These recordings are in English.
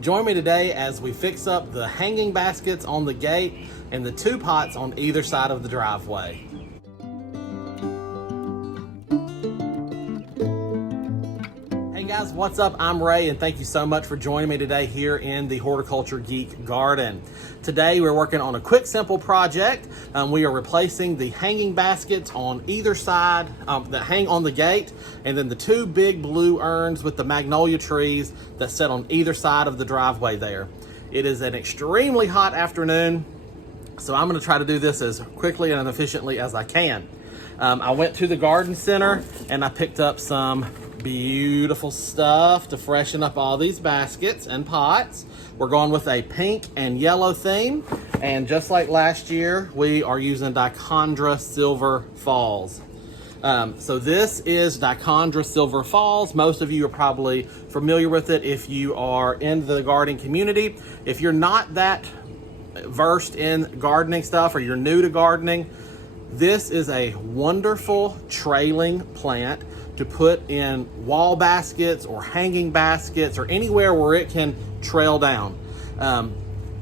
Join me today as we fix up the hanging baskets on the gate and the 2 pots on either side of the driveway. Hey guys, what's up? I'm Ray and thank you so much for joining me today here in the Horticulture Geek garden. Today we're working on a quick, simple project. We are replacing the hanging baskets on either side that hang on the gate, and then the 2 big blue urns with the magnolia trees that sit on either side of the driveway there. It is an extremely hot afternoon, so I'm going to try to do this as quickly and efficiently as I can. I went to the garden center and I picked up some beautiful stuff to freshen up all these baskets and pots. We're going with a pink and yellow theme, and just like last year, we are using Dichondra Silver Falls. So this is Dichondra Silver Falls. Most of you are probably familiar with it if you are in the gardening community. If you're not that versed in gardening stuff or you're new to gardening, this is a wonderful trailing plant to put in wall baskets or hanging baskets or anywhere where it can trail down.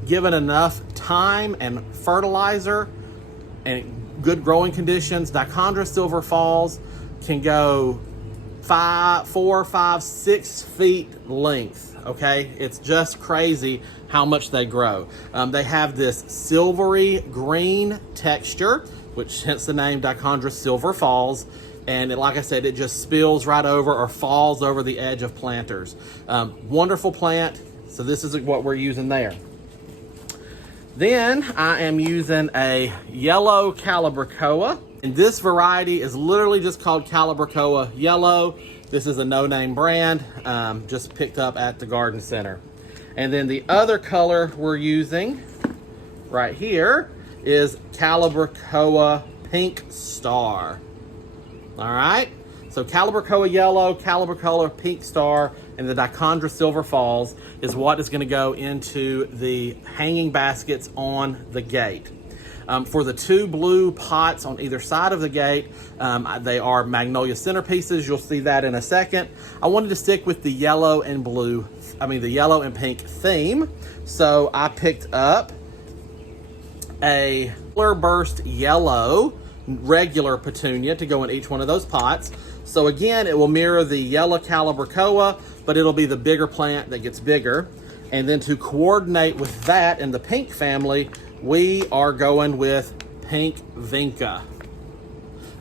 Given enough time and fertilizer and good growing conditions, Dichondra Silver Falls can go 4, 5, 6 feet length. Okay, it's just crazy how much they grow. They have this silvery green texture, which hence the name Dichondra Silver Falls. And like I said, it just spills right over or falls over the edge of planters. Wonderful plant. So this is what we're using there. Then I am using a yellow Calibrachoa. And this variety is literally just called Calibrachoa Yellow. This is a no-name brand, just picked up at the garden center. And then the other color we're using right here is Calibrachoa Pink Star. All right, so Calibrachoa Yellow, Calibrachoa Pink Star, and the Dichondra Silver Falls is what is going to go into the hanging baskets on the gate. For the 2 blue pots on either side of the gate, they are magnolia centerpieces. You'll see that in a second. I wanted to stick with the yellow and the yellow and pink theme. So I picked up a Color Burst Yellow regular petunia to go in each one of those pots. So again, it will mirror the yellow Calibrachoa, but it'll be the bigger plant that gets bigger. And then to coordinate with that in the pink family, we are going with pink vinca.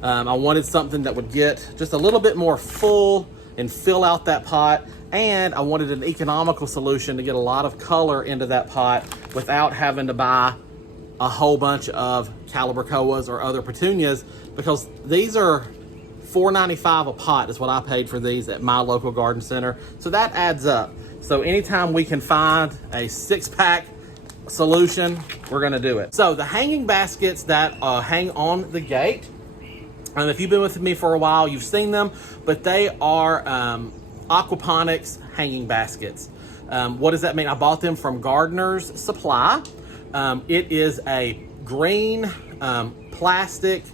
I wanted something that would get just a little bit more full and fill out that pot. And I wanted an economical solution to get a lot of color into that pot without having to buy a whole bunch of Calibrachoas or other petunias, because these are $4.95 a pot is what I paid for these at my local garden center. So that adds up. So anytime we can find a 6-pack solution, we're gonna do it. So the hanging baskets that hang on the gate, and if you've been with me for a while, you've seen them, but they are aquaponics hanging baskets. What does that mean? I bought them from Gardener's Supply. It is a green plastic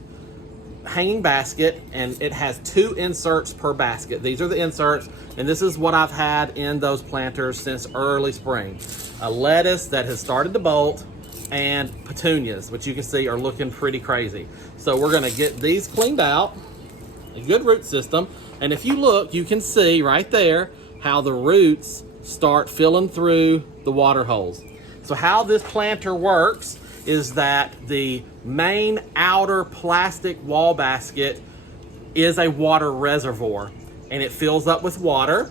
hanging basket, and it has 2 inserts per basket. These are the inserts, and this is what I've had in those planters since early spring. A lettuce that has started to bolt, and petunias, which you can see are looking pretty crazy. So we're gonna get these cleaned out, a good root system, and if you look, you can see right there how the roots start filling through the water holes. So how this planter works is that the main outer plastic wall basket is a water reservoir, and it fills up with water,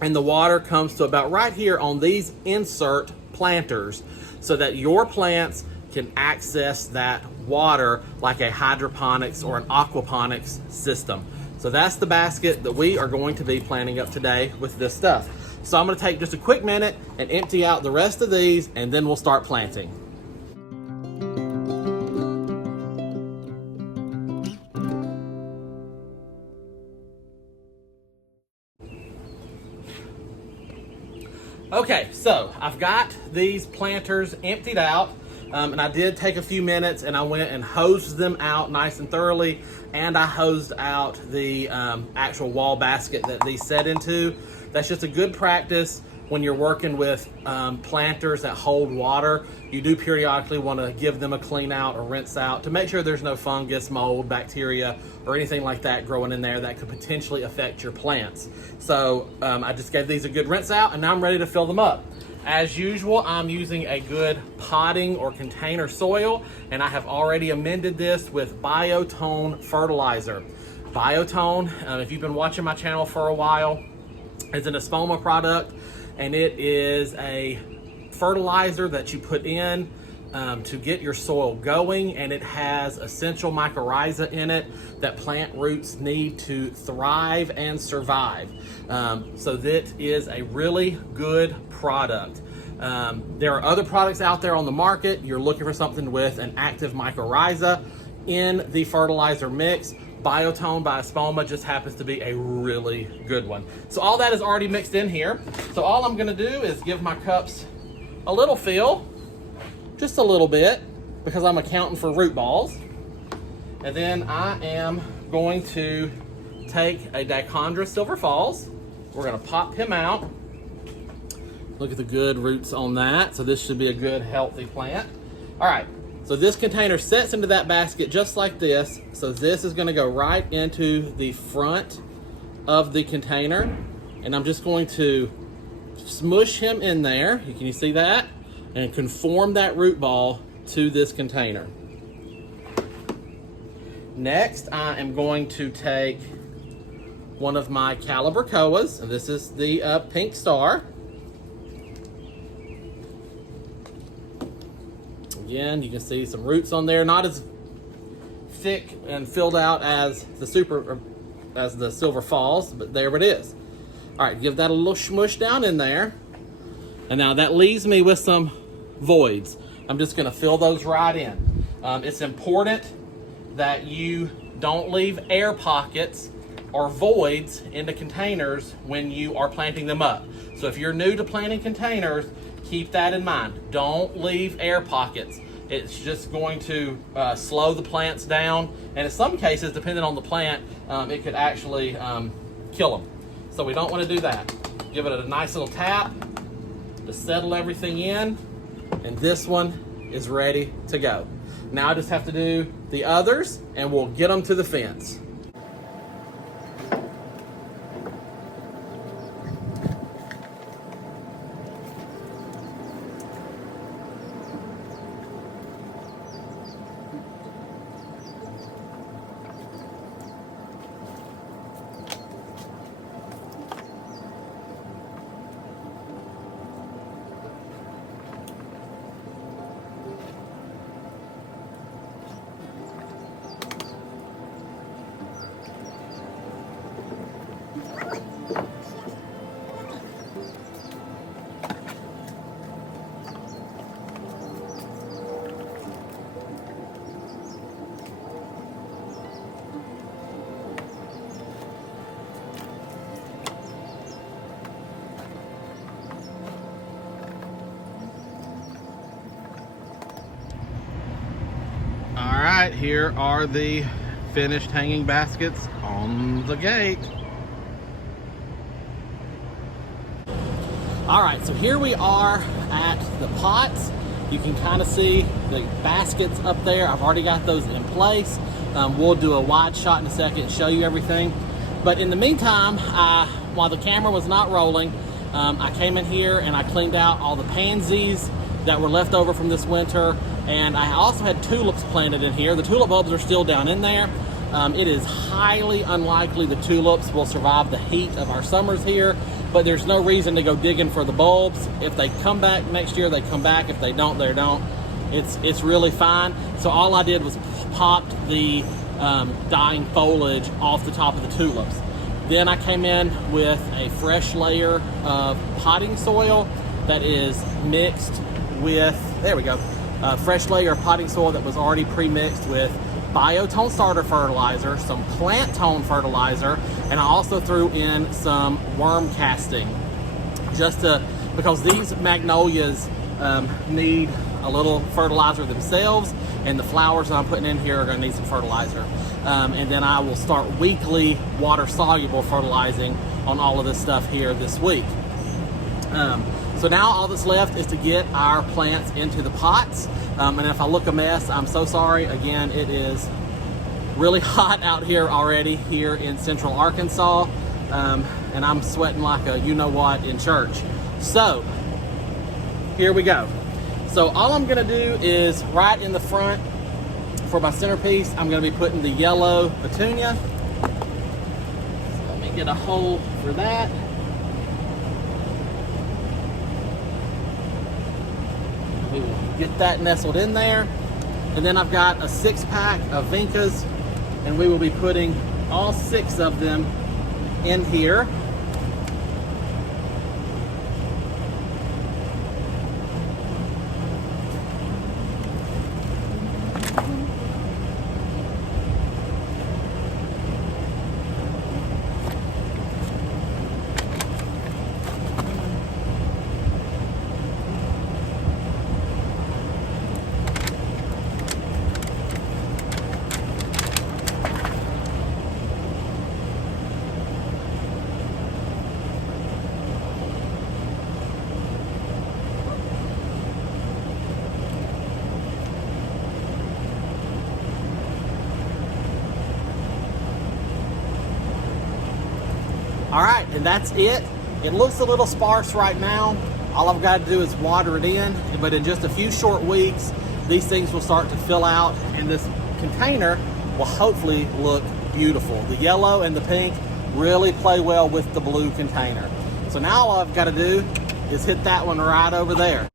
and the water comes to about right here on these insert planters so that your plants can access that water like a hydroponics or an aquaponics system. So that's the basket that we are going to be planting up today with this stuff. So I'm going to take just a quick minute and empty out the rest of these, and then we'll start planting. Okay, so I've got these planters emptied out, and I did take a few minutes and I went and hosed them out nice and thoroughly, and I hosed out the actual wall basket that these set into. That's just a good practice when you're working with planters that hold water, you do periodically want to give them a clean out or rinse out to make sure there's no fungus, mold, bacteria, or anything like that growing in there that could potentially affect your plants. So I just gave these a good rinse out, and now I'm ready to fill them up. As usual, I'm using a good potting or container soil, and I have already amended this with Biotone fertilizer. Biotone, if you've been watching my channel for a while, is an Espoma product, and it is a fertilizer that you put in to get your soil going, and it has essential mycorrhiza in it that plant roots need to thrive and survive. So that is a really good product. There are other products out there on the market. You're looking for something with an active mycorrhiza in the fertilizer mix. Biotone by Espoma just happens to be a really good one. So all that is already mixed in here. So all I'm gonna do is give my cups a little fill, just a little bit, because I'm accounting for root balls. And then I am going to take a Dichondra Silver Falls. We're gonna pop him out. Look at the good roots on that. So this should be a good, healthy plant. All right. So this container sets into that basket just like this. So this is gonna go right into the front of the container. And I'm just going to smush him in there. Can you see that? And conform that root ball to this container. Next, I am going to take one of my Calibrachoas. And this is the pink star. Again, you can see some roots on there, not as thick and filled out as the Silver Falls, but there it is. All right, give that a little smush down in there. And now that leaves me with some voids. I'm just gonna fill those right in. It's important that you don't leave air pockets or voids in the containers when you are planting them up. So if you're new to planting containers, keep that in mind. Don't leave air pockets. It's just going to slow the plants down. And in some cases, depending on the plant, it could actually kill them. So we don't want to do that. Give it a nice little tap to settle everything in. And this one is ready to go. Now I just have to do the others and we'll get them to the fence. All right, here are the finished hanging baskets on the gate. All right, so here we are at the pots. You can kind of see the baskets up there. I've already got those in place. We'll do a wide shot in a second and show you everything. But in the meantime, while the camera was not rolling, I came in here and I cleaned out all the pansies that were left over from this winter. And I also had tulips planted in here. The tulip bulbs are still down in there. It is highly unlikely the tulips will survive the heat of our summers here, but there's no reason to go digging for the bulbs. If they come back next year, they come back. If they don't, they don't. It's really fine. So all I did was popped the dying foliage off the top of the tulips. Then I came in with a fresh layer of potting soil that is mixed with, there we go, a fresh layer of potting soil that was already pre-mixed with Biotone starter fertilizer, some plant tone fertilizer, and I also threw in some worm casting, because these magnolias need a little fertilizer themselves, and the flowers that I'm putting in here are going to need some fertilizer. And then I will start weekly water-soluble fertilizing on all of this stuff here this week. So now all that's left is to get our plants into the pots. And if I look a mess, I'm so sorry. Again, it is really hot out here already here in central Arkansas. And I'm sweating like a you-know-what in church. So here we go. So all I'm gonna do is right in the front for my centerpiece, I'm gonna be putting the yellow petunia. So let me get a hole for that. We will get that nestled in there. And then I've got a 6-pack of vincas, and we will be putting all 6 of them in here. All right, and that's it. It looks a little sparse right now. All I've got to do is water it in, but in just a few short weeks, these things will start to fill out, and this container will hopefully look beautiful. The yellow and the pink really play well with the blue container. So now all I've got to do is hit that one right over there.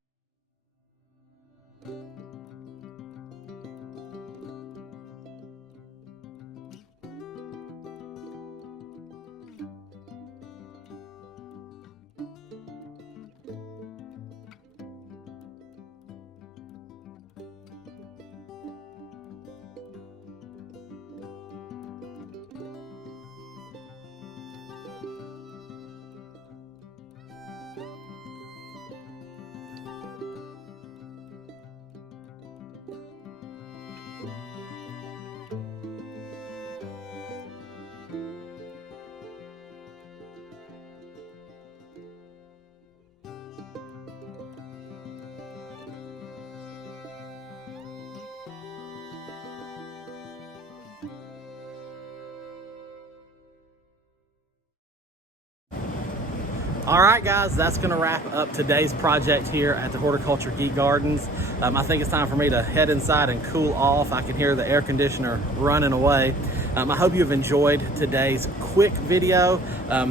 All right, guys, that's gonna wrap up today's project here at the Horticulture Geek Gardens. I think it's time for me to head inside and cool off. I can hear the air conditioner running away. I hope you've enjoyed today's quick video.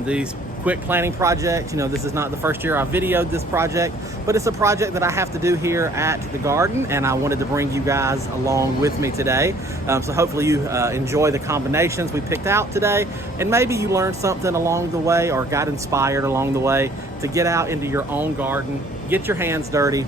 These quick planting projects, you know, this is not the first year I've videoed this project, but it's a project that I have to do here at the garden, and I wanted to bring you guys along with me today. So hopefully you enjoy the combinations we picked out today, and maybe you learned something along the way or got inspired along the way to get out into your own garden, get your hands dirty,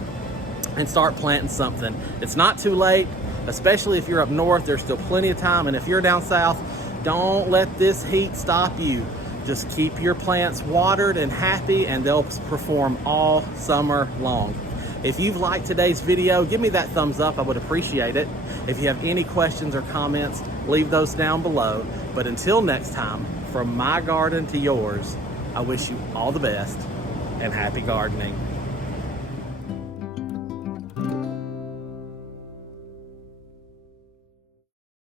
and start planting something. It's not too late, especially if you're up north. There's still plenty of time, and if you're down south, don't let this heat stop you. Just keep your plants watered and happy, and they'll perform all summer long. If you've liked today's video, give me that thumbs up. I would appreciate it. If you have any questions or comments, leave those down below. But until next time, from my garden to yours, I wish you all the best and happy gardening.